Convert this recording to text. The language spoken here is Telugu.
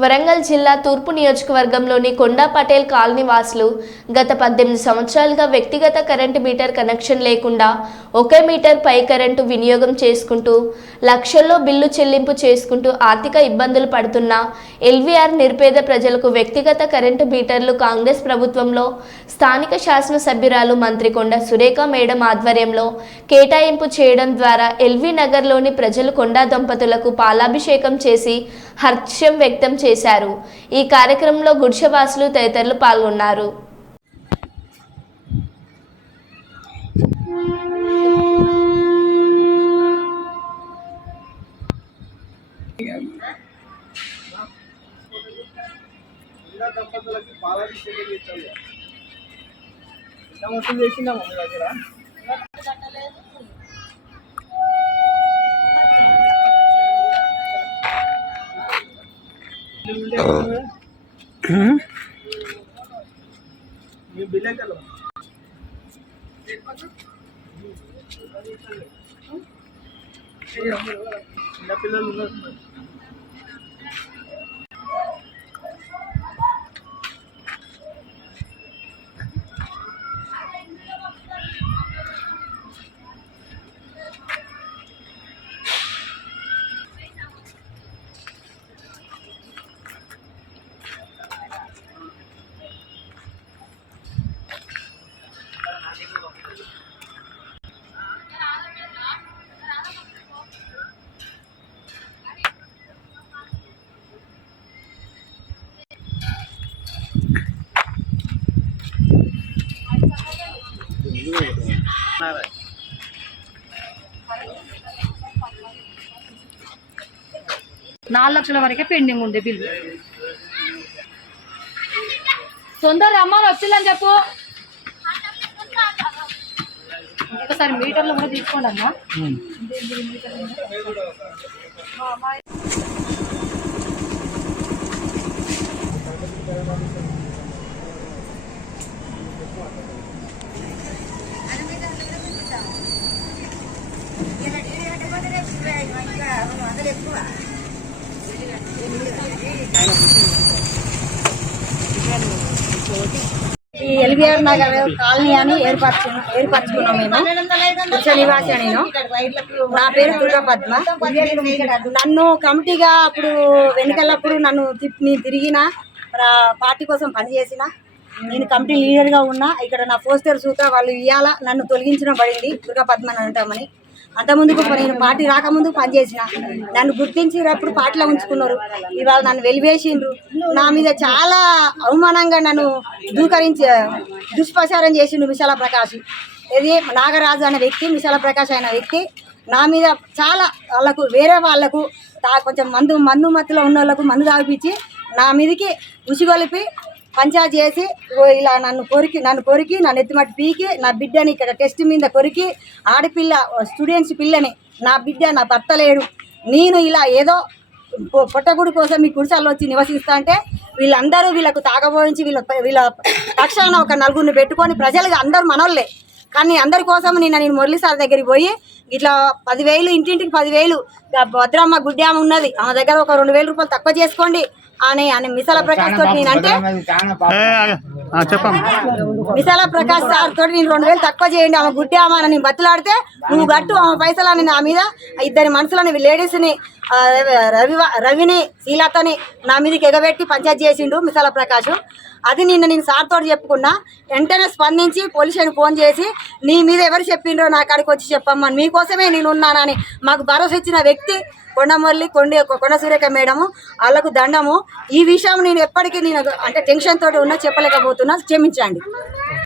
వరంగల్ జిల్లా తూర్పు నియోజకవర్గంలోని కొండా పటేల్ కాలనీ వాసులు గత పద్దెనిమిది సంవత్సరాలుగా వ్యక్తిగత కరెంటు మీటర్ కనెక్షన్ లేకుండా ఒకే మీటర్ పై కరెంటు వినియోగం చేసుకుంటూ లక్షల్లో బిల్లు చెల్లింపు చేసుకుంటూ ఆర్థిక ఇబ్బందులు పడుతున్న ఎల్వీఆర్ నిరుపేద ప్రజలకు వ్యక్తిగత కరెంటు మీటర్లు కాంగ్రెస్ ప్రభుత్వంలో స్థానిక శాసనసభ్యురాలు మంత్రి కొండ సురేఖ మేడం ఆధ్వర్యంలో కేటాయింపు చేయడం ద్వారా ఎల్వీ నగర్లోని ప్రజలు కొండా దంపతులకు పాలాభిషేకం చేసి హర్షం వ్యక్తం చేశారు. ఈ కార్యక్రమంలో గుడిసెవాసులు తదితరులు పాల్గొన్నారు. దంపతులకి పాలాభిషేకం ఎంత దగ్గర? పిల్లలు ఉన్నారు నాలుగు లక్షల వరకే పెండింగ్ ఉంది బిల్లు. తొందర రమ్మని వచ్చిందని చెప్పు. ఒకసారి మీటర్లు కూడా తీసుకోండి అమ్మా ఈ ఎల్బిఆర్ నగర్ కాలనీ అని ఏర్పరచు ఏర్పరచుకున్నాం మేము. ఉచ్చ నివాసి నేను. నా పేరు దుర్గా పద్మ. నన్ను కమిటీగా అప్పుడు వెనకలప్పుడు నన్ను తిప్- నేను తిరిగిన రా- పార్టీ కోసం పనిచేసిన నేను కమిటీ లీడర్గా ఉన్నా. ఇక్కడ నా పోస్టర్ సూత్ర వాళ్ళు ఇవాళ నన్ను తొలగించడం పడింది. దుర్గా పద్మ అని అంటామని. అంతకుముందుకు నేను పార్టీ రాకముందు పనిచేసిన. నన్ను గుర్తించినప్పుడు పార్టీలో ఉంచుకున్నారు. ఇవాళ నన్ను వెలివేసిండ్రు. నా మీద చాలా అవమానంగా నన్ను దూకరించి దుష్ప్రచారం చేసిండు విశాల ప్రకాష్. ఇది నాగరాజు అనే వ్యక్తి విశాల ప్రకాష్ అనే వ్యక్తి నా మీద చాలా వాళ్ళకు వేరే వాళ్ళకు కొంచెం మందు మందు మత్తులో ఉన్న వాళ్ళకు మందు తాగిపించి నా మీదకి ఉసిగొలిపి పంచాయతీ చేసి ఓ ఇలా నన్ను కొరికి నన్ను కొరికి నన్ను నెత్తిమట్టి పీకి నా బిడ్డని ఇక్కడ టెస్ట్ మీద కొరికి ఆడపిల్ల స్టూడెంట్స్ పిల్లని నా బిడ్డ నా భర్త లేడు. నేను ఇలా ఏదో పొ- పొట్టగుడి కోసం మీ కుడిసాల్లో వచ్చి నివసిస్తా అంటే వీళ్ళందరూ వీళ్ళకు తాగబోయించి వీళ్ళ వీళ్ళ పక్షాన ఒక నలుగురిని పెట్టుకొని ప్రజలు అందరూ మనోళ్ళే. కానీ అందరి కోసం నిన్న నేను మురళి సార్ దగ్గరికి పోయి ఇట్లా పదివేలు ఇంటింటికి పదివేలు భద్రమ్మ గుడ్డామ ఉన్నది ఆమె దగ్గర ఒక రెండు వేల రూపాయలు తక్కువ చేసుకోండి. అని అని మిసాల ప్రకాష్ తోటి నేనంటే చెప్పమ్మా. విశాల ప్రకాష్ సార్ తోటి నేను రెండు వేలు తక్కువ చేయండి. ఆమె గుడ్డి ఆమె అని నేను బతులాడితే నువ్వు గట్టు ఆమె పైసలని నా మీద. ఇద్దరి మనుషులని లేడీస్ని రవి రవిని శీలతని నా మీదకి ఎగబెట్టి పంచాయతీ చేసిండు మిసాల ప్రకాష్. అది నిన్న నేను సార్ తోటి చెప్పుకున్నా వెంటనే స్పందించి పోలీసులకు ఫోన్ చేసి నీ మీద ఎవరు చెప్పిండ్రో నా కాడికి వచ్చి చెప్పమ్మని మీకోసమే నేను ఉన్నానని. మాకు భరోసా ఇచ్చిన వ్యక్తి కొండమల్లి కొండ కొండ సురేఖ మేడము వాళ్ళకు దండము. ఈ విషయం నేను ఎప్పటికీ నేను అంటే టెన్షన్ తోటి ఉన్నా చెప్పలేకపోతున్నా. క్షమించండి.